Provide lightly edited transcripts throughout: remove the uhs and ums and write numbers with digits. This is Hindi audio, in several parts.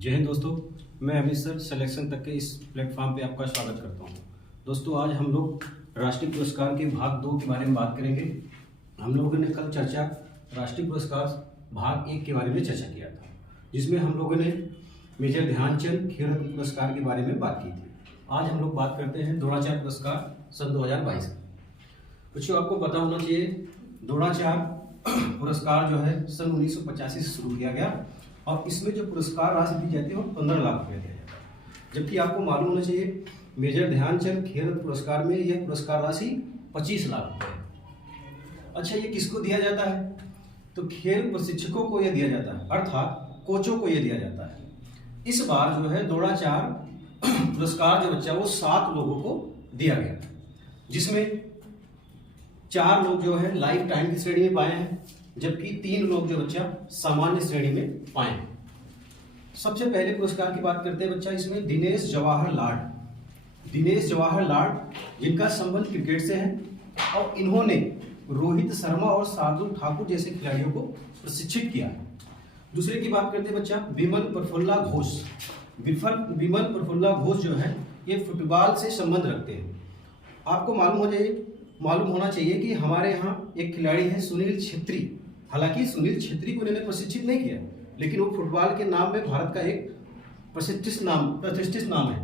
जय हिंद दोस्तों, मैं अमित सर सिलेक्शन तक के इस प्लेटफॉर्म पे आपका स्वागत करता हूँ। दोस्तों, आज हम लोग राष्ट्रीय पुरस्कार के भाग 2 के बारे में बात करेंगे। हम लोगों ने कल चर्चा राष्ट्रीय पुरस्कार भाग 1 के बारे में चर्चा किया था, जिसमें हम लोगों ने मेजर ध्यानचंद खेल रत्न पुरस्कार के बारे में बात की थी। आज हम लोग बात करते हैं द्रोणाचार्य पुरस्कार सन 2022 का। बच्चों, आपको पता होना चाहिए द्रोणाचार्य पुरस्कार जो है सन 1985 से शुरू किया गया और इसमें जो पुरस्कार राशि दी जाती है वो 15 लाख रुपये दिया जाता है। जबकि आपको मालूम होना चाहिए मेजर ध्यानचंद खेल रत्न पुरस्कार में यह पुरस्कार राशि 25 लाख रुपये है। अच्छा, ये किसको दिया जाता है? तो खेल प्रशिक्षकों को यह दिया जाता है, अर्थात कोचों को यह दिया जाता है। इस बार जो है द्रोणाचार्य पुरस्कार जो बच्चा वो 7 लोगों को दिया गया, जिसमें 4 लोग जो है लाइफ टाइम की श्रेणी में पाए हैं, जबकि 3 लोग जो बच्चा सामान्य श्रेणी में पाए हैं। सबसे पहले पुरस्कार की बात करते हैं बच्चा, इसमें दिनेश जवाहर लाड जिनका संबंध क्रिकेट से है और इन्होंने रोहित शर्मा और शार्दुल ठाकुर जैसे खिलाड़ियों को प्रशिक्षित किया। दूसरे की बात करते हैं बच्चा विमल प्रफुल्ला घोष जो है ये फुटबॉल से संबंध रखते हैं। आपको मालूम होना चाहिए कि हमारे यहाँ एक खिलाड़ी है सुनील छेत्री। हालांकि सुनील छेत्री को इन्होंने प्रशिक्षित नहीं किया, लेकिन वो फुटबॉल के नाम में भारत का एक प्रतिष्ठित नाम है।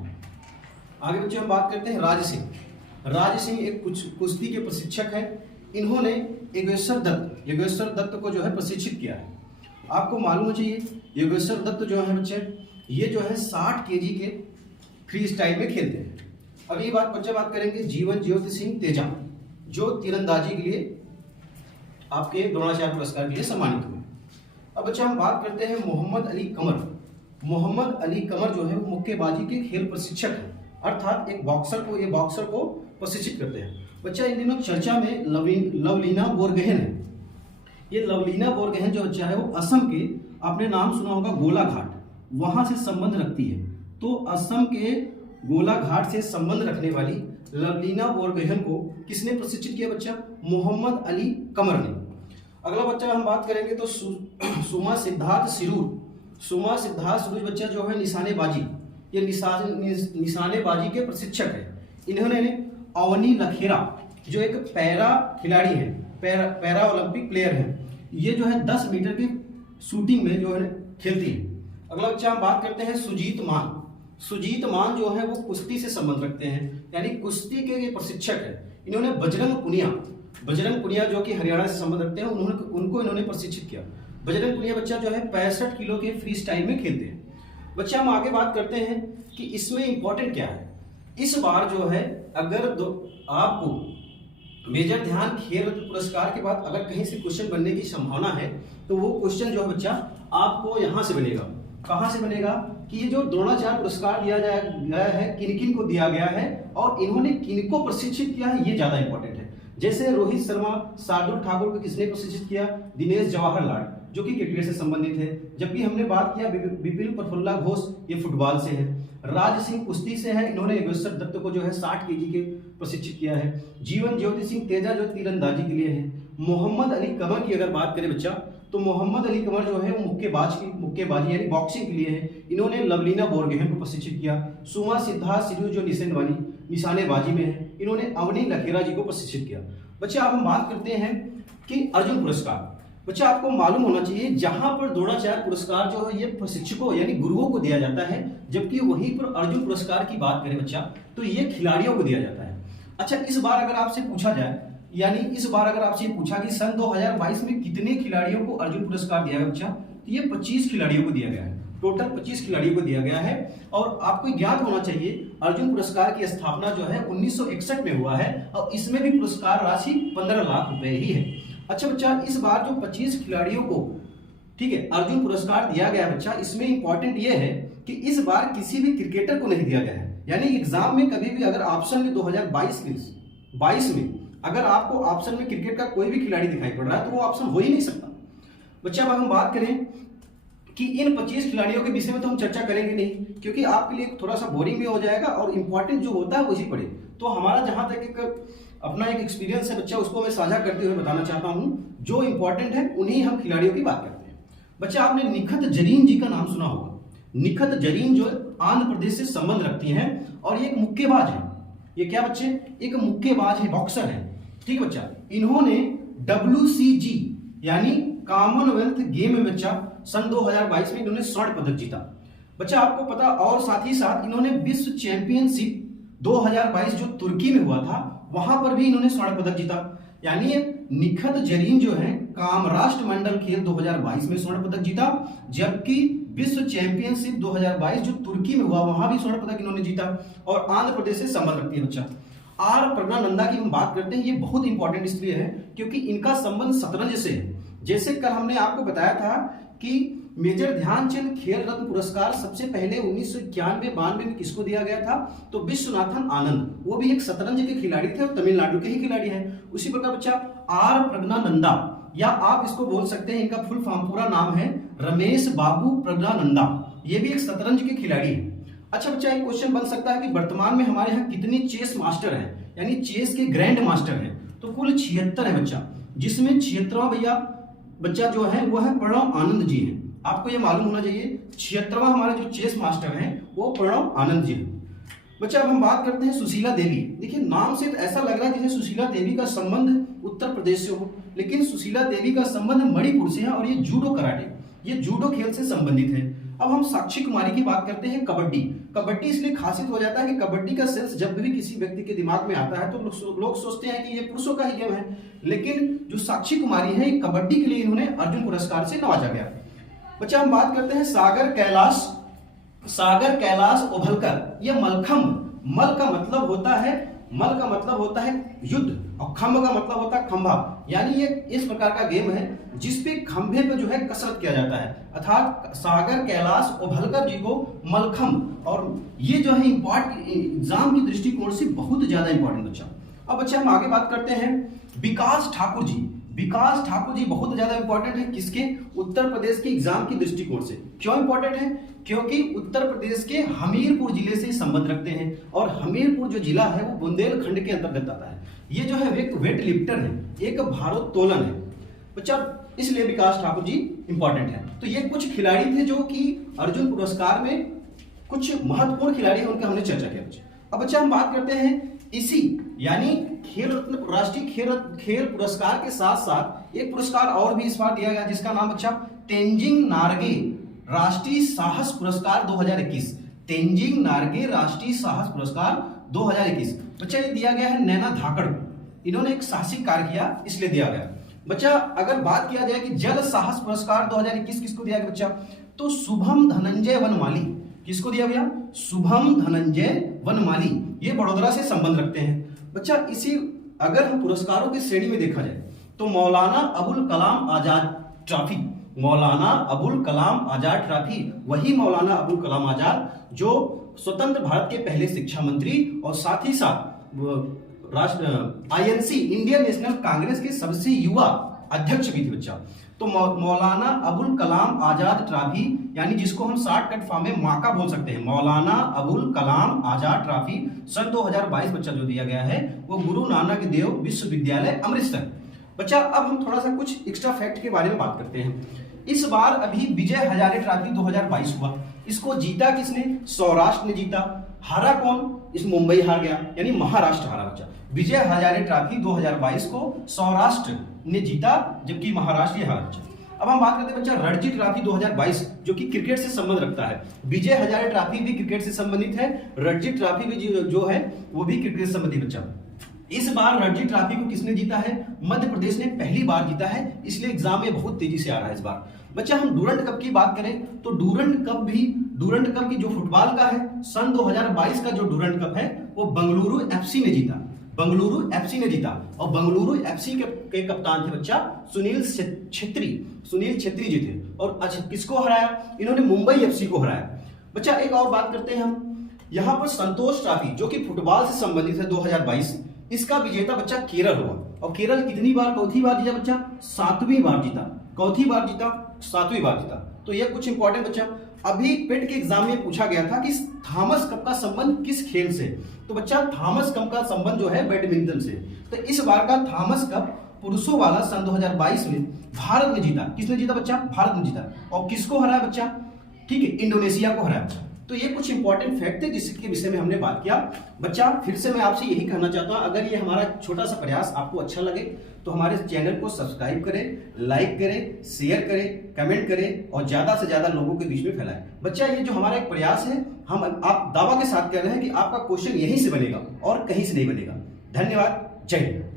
आगे बच्चों हम बात करते हैं राज सिंह एक कुश्ती के प्रशिक्षक हैं। इन्होंने योगेश्वर दत्त को जो है प्रशिक्षित किया है। आपको मालूम होना चाहिए योगेश्वर दत्त जो है बच्चे ये जो है 60 केजी के फ्री स्टाइल में खेलते हैं। अगली बात करेंगे जीवन ज्योति सिंह तेजा, जो तीरंदाजी के लिए आपके द्रोणाचार्य पुरस्कार के लिए सम्मानित हुए। अब बच्चा हम बात करते हैं मोहम्मद अली कमर जो है वो मुक्केबाजी के खेल प्रशिक्षक हैं, अर्थात एक बॉक्सर को प्रशिक्षित करते हैं। बच्चा इन दिनों चर्चा में लवलीना बोरगोहेन है। ये लवलीना बोरगोहेन जो बच्चा है वो असम के, आपने नाम सुना होगा गोलाघाट, वहां से संबंध रखती है। तो असम के गोलाघाट से संबंध रखने वाली लवलीना बोरगोहेन को किसने प्रशिक्षित किया बच्चा? मोहम्मद अली कमर ने। अगला बच्चा हम बात करेंगे तो सुमा सिद्धार्थ सिरूर बच्चा जो है निशानेबाजी, ये निशानेबाजी के प्रशिक्षक है। इन्होंने अवनी लखेरा जो एक पैरा खिलाड़ी है, पैरा ओलंपिक प्लेयर है, ये जो है 10 मीटर की शूटिंग में जो है खेलती है। अगला बच्चा हम बात करते हैं सुजीत मान जो है वो कुश्ती से संबंध रखते हैं, यानी कुश्ती के ये प्रशिक्षक है। इन्होंने बजरंग पुनिया जो कि हरियाणा से संबंध रखते हैं, उनको इन्होंने प्रशिक्षित किया। बजरंग पुनिया बच्चा जो है 65 किलो के फ्री स्टाइल में खेलते हैं। बच्चा हम आगे बात करते हैं कि इसमें इंपॉर्टेंट क्या है। इस बार जो है अगर आपको मेजर ध्यान खेल रत्न पुरस्कार के बाद अगर कहीं से क्वेश्चन बनने की संभावना है, तो वो क्वेश्चन जो है बच्चा आपको यहाँ से बनेगा। कहाँ से बनेगा कि ये जो द्रोणाचार्य पुरस्कार दिया गया है किन को दिया गया है और इन्होंने किनको प्रशिक्षित किया है, ये ज्यादा इंपॉर्टेंट है। जैसे रोहित शर्मा, शार्दुल ठाकुर को किसने प्रशिक्षित किया? दिनेश जवाहर लाड जो कि क्रिकेट से संबंधित है। जबकि हमने बात किया विपिन प्रफुल्ला घोष, ये फुटबॉल से है। राज सिंह कुश्ती से है, इन्होंने योगेश्वर दत्त को जो है 60 केजी के प्रशिक्षित किया है। जीवन ज्योति सिंह तेजा जो तीरंदाजी के लिए है। मोहम्मद अली कमर की अगर बात करें बच्चा, तो मोहम्मद अली कमर जो है वो मुक्केबाजी यानी बॉक्सिंग के लिए है। इन्होंने लवलीना बोरगोहेन को प्रशिक्षित किया। सुमा सिद्धार्थ सिरूर जो निशानेबाजी में है, इन्होंने अवनी लखेरा जी को प्रशिक्षित किया। बच्चा अब हम बात करते हैं कि अर्जुन पुरस्कार। बच्चा आपको मालूम होना चाहिए जहां पर द्रोणाचार्य पुरस्कार जो है ये प्रशिक्षकों यानी गुरुओं को दिया जाता है, जबकि वहीं पर अर्जुन पुरस्कार की बात करें बच्चा तो ये खिलाड़ियों को दिया जाता है। अच्छा, इस बार अगर आपसे पूछा कि सन 2022 में कितने खिलाड़ियों को अर्जुन पुरस्कार दिया गया बच्चा, तो ये 25 खिलाड़ियों को दिया गया है। टोटल 25 खिलाड़ियों को दिया गया है। और आपको ज्ञात होना चाहिए अर्जुन पुरस्कार की स्थापना जो है 1961 में हुआ है और इसमें भी पुरस्कार राशि 15 लाख रुपए ही है। अच्छा बच्चा, इस बार जो 25 खिलाड़ियों को ठीक है अर्जुन पुरस्कार दिया गया बच्चा, इसमें इंपॉर्टेंट ये है कि इस बार किसी भी क्रिकेटर को नहीं दिया गया है। यानी एग्जाम में कभी भी अगर ऑप्शन में 2022 में अगर आपको ऑप्शन में क्रिकेट का कोई भी खिलाड़ी दिखाई पड़ रहा है तो वो ऑप्शन हो ही नहीं सकता। बच्चा अब हम बात करें कि इन 25 खिलाड़ियों के विषय में तो हम चर्चा करेंगे नहीं, क्योंकि आपके लिए थोड़ा सा बोरिंग भी हो जाएगा और इंपॉर्टेंट जो होता है वही पढ़े। तो हमारा जहां तक अपना एक एक्सपीरियंस है बच्चा, उसको मैं साझा करते हुए बताना चाहता हूं। जो इंपॉर्टेंट है उन्हीं हम खिलाड़ियों की बात करते हैं। बच्चा आपने निखत जरीन जी का नाम सुना होगा। निखत जरीन जो आंध्र प्रदेश से संबंध रखती हैं और ये एक मुक्केबाज है। ये क्या बच्चे, एक मुक्केबाज है, बॉक्सर है, ठीक है बच्चा। इन्होंने WCG यानी कॉमनवेल्थ गेम में बच्चा सन 2022 में इन्होंने स्वर्ण पदक जीता बच्चा, आपको पता। और साथ ही साथ इन्होंने विश्व चैंपियनशिप 2022 जो तुर्की में हुआ था वहां पर भी इन्होंने स्वर्ण पदक जीता। यानी निखत जरीन जो है कामराष्ट्र मंडल खेल 2022 में स्वर्ण पदक जीता, जबकि विश्व चैंपियनशिप 2022 जो तुर्की में हुआ वहां भी स्वर्ण पदक इन्होंने जीता और आंध्र प्रदेश से संबंध रखती है बच्चा। आर प्रज्ञानंदा की हम बात करते हैं, ये बहुत इंपॉर्टेंट इसलिए है क्योंकि इनका संबंध शतरंज से है। जैसे कल हमने आपको बताया था कि मेजर ध्यानचंद खेल रत्न पुरस्कार सबसे पहले 1991-92 में किसको दिया गया था, तो विश्वनाथन आनंद, वो भी एक शतरंज के खिलाड़ी थे और तमिलनाडु के ही खिलाड़ी हैं। उसी प्रकार बच्चा आर प्रज्ञानंदा, या आप इसको बोल सकते हैं, इनका फुल फॉर्म पूरा नाम है रमेश बाबू प्रज्ञानंदा, ये भी एक शतरंज के खिलाड़ी है। अच्छा बच्चा, एक क्वेश्चन बन सकता है कि वर्तमान में हमारे यहाँ कितने चेस मास्टर हैं, यानी चेस के ग्रैंड मास्टर हैं, तो कुल 76 है बच्चा, जिसमें 76वां भैया बच्चा जो है वो है प्रणव आनंद जी हैं। आपको ये मालूम होना चाहिए 76वां हमारे जो चेस मास्टर हैं वो प्रणव आनंद जी हैं बच्चा। अब हम बात करते हैं सुशीला देवी। देखिए नाम से तो ऐसा लग रहा है जैसे सुशीला देवी का संबंध उत्तर प्रदेश से हो, लेकिन सुशीला देवी का संबंध मणिपुर से है और ये जूडो कराटे, ये जूडो खेल से संबंधित है। अब हम साक्षी कुमारी की बात करते हैं। कबड्डी, कबड्डी इसलिए खासियत हो जाता है कि कबड्डी का सेंस जब भी किसी व्यक्ति के दिमाग में आता है तो लोग सोचते हैं कि ये पुरुषों का ही गेम है, लेकिन जो साक्षी कुमारी है ये कबड्डी के लिए इन्होंने अर्जुन पुरस्कार से नवाजा गया। बच्चा हम बात करते हैं सागर कैलाश ओभलकर। ये मलखम्ब, मल का मतलब होता है युद्ध और खम्भ का मतलब होता है खंभा, यानी ये इस प्रकार का गेम है जिसपे खंभे पे जो है कसरत किया जाता है, अर्थात सागर कैलाश ओभलकर जी को मलखम्ब, और ये जो है एग्जाम की दृष्टिकोण से बहुत ज्यादा इंपॉर्टेंट बच्चा। अब बच्चा हम आगे बात करते हैं विकास ठाकुर जी। विकास ठाकुर जी बहुत ज्यादा इंपॉर्टेंट है किसके, उत्तर प्रदेश के एग्जाम की दृष्टिकोण से। क्यों इंपॉर्टेंट है, क्योंकि उत्तर प्रदेश के हमीरपुर जिले से संबंध रखते हैं और हमीरपुर जो जिला है वो बुंदेलखंड के अंतर्गत आता है। ये जो है एक वेट लिफ्टर है, एक भारोत्तोलन है बच्चा, इसलिए विकास ठाकुर जी इंपॉर्टेंट है। तो ये कुछ खिलाड़ी थे जो कि अर्जुन पुरस्कार में कुछ महत्वपूर्ण खिलाड़ी हैं, उनका हमने चर्चा किया बच्चा। अब बच्चा हम बात करते हैं इसी यानी खेल रत्न राष्ट्रीय खेल पुरस्कार के साथ साथ एक पुरस्कार और भी इस बार दिया गया जिसका नाम बच्चा तेंजिंग नार्गे राष्ट्रीय साहस पुरस्कार 2021। तेंजिंग नार्गे राष्ट्रीय साहस पुरस्कार 2021 बच्चा ये दिया गया है नैना धाकड़, इन्होंने एक साहसिक कार्य किया इसलिए दिया गया बच्चा। अगर बात किया जाए कि जल साहस पुरस्कार 2021 किसको दिया गया बच्चा, तो शुभम धनंजय वनमाली, किसको दिया गया, शुभम धनंजय वनमाली, ये बड़ोदरा से संबंध रखते हैं बच्चा। इसी अगर हम पुरस्कारों की श्रेणी में देखा जाए तो मौलाना अबुल कलाम आजाद ट्रॉफी, मौलाना अबुल कलाम आजाद ट्रॉफी, वही मौलाना अबुल कलाम आजाद जो स्वतंत्र भारत के पहले शिक्षा मंत्री और साथ ही साथ INC इंडियन नेशनल कांग्रेस के सबसे युवा अध्यक्ष भी थे बच्चा। तो मौलाना अबुल कलाम आजाद ट्रॉफी यानी जिसको हम शॉर्टकट फॉर्म में माका बोल सकते हैं, मौलाना अबुल कलाम आजाद ट्रॉफी सन 2022 बच्चा जो दिया गया है वो गुरु नानक देव विश्वविद्यालय अमृतसर बच्चा। अब हम थोड़ा सा कुछ एक्स्ट्रा फैक्ट के बारे में बात करते हैं। इस बार अभी विजय हजारे ट्रॉफी 2022 हुआ, इसको जीता किसने, सौराष्ट्र ने जीता। हारा कौन, इस मुंबई हार गया यानी महाराष्ट्र हारा बच्चा। विजय हजारे ट्रॉफी 2022 को सौराष्ट्र ने जीता जबकि महाराष्ट्र हारा बच्चा। अब हम बात करते हैं बच्चा रणजी ट्रॉफी 2022 जो कि क्रिकेट से संबंध रखता है। विजय हजारे ट्रॉफी भी क्रिकेट से संबंधित है, रणजी ट्रॉफी भी जो है वो भी क्रिकेट से संबंधित बच्चा। इस बार रणजी ट्रॉफी को किसने जीता है, मध्य प्रदेश ने पहली बार जीता है, इसलिए एग्जाम में बहुत तेजी से आ रहा है इस बार बच्चा। हम डूरंड कप की बात करें तो डूरंड कप की जो फुटबॉल का है सन 2022 का जो डूरंड कप है वो बंगलुरु एफसी ने जीता, बंगलुरु एफसी ने जीता। और बंगलुरु एफसी के कप्तान थे बच्चा सुनील छेत्री जी थे। और अच्छा किसको हराया, इन्होंने मुंबई एफसी को हराया बच्चा। एक और बात करते हैं हम, यहाँ पर संतोष ट्रॉफी जो कि फुटबॉल से संबंधित है 2022, इसका विजेता बच्चा केरल हुआ। और केरल कितनी बार चौथी बार जीता बच्चा, 7वीं बार जीता। चौथी बार जीता, 7वीं बार जीता। तो यह कुछ इंपॉर्टेंट बच्चा। अभी पेट के एग्जाम में पूछा गया था कि थॉमस कप का संबंध किस खेल से, तो बच्चा थॉमस कप का संबंध जो है बैडमिंटन से। तो इस बार का थॉमस कप पुरुषों वाला सन 2022 में भारत ने जीता। किसने जीता बच्चा, भारत ने जीता। और किसको हराया बच्चा, ठीक है, इंडोनेशिया को हराया बच्चा। तो ये कुछ इंपॉर्टेंट फैक्ट थे जिसके विषय में हमने बात किया। बच्चा फिर से मैं आपसे यही कहना चाहता हूं, अगर ये हमारा छोटा सा प्रयास आपको अच्छा लगे तो हमारे चैनल को सब्सक्राइब करें, लाइक करें, शेयर करें, कमेंट करें और ज्यादा से ज्यादा लोगों के बीच में फैलाएं। बच्चा ये जो हमारा एक प्रयास है, हम आप दावा के साथ कह रहे हैं कि आपका क्वेश्चन यहीं से बनेगा और कहीं से नहीं बनेगा। धन्यवाद, जय हिंद।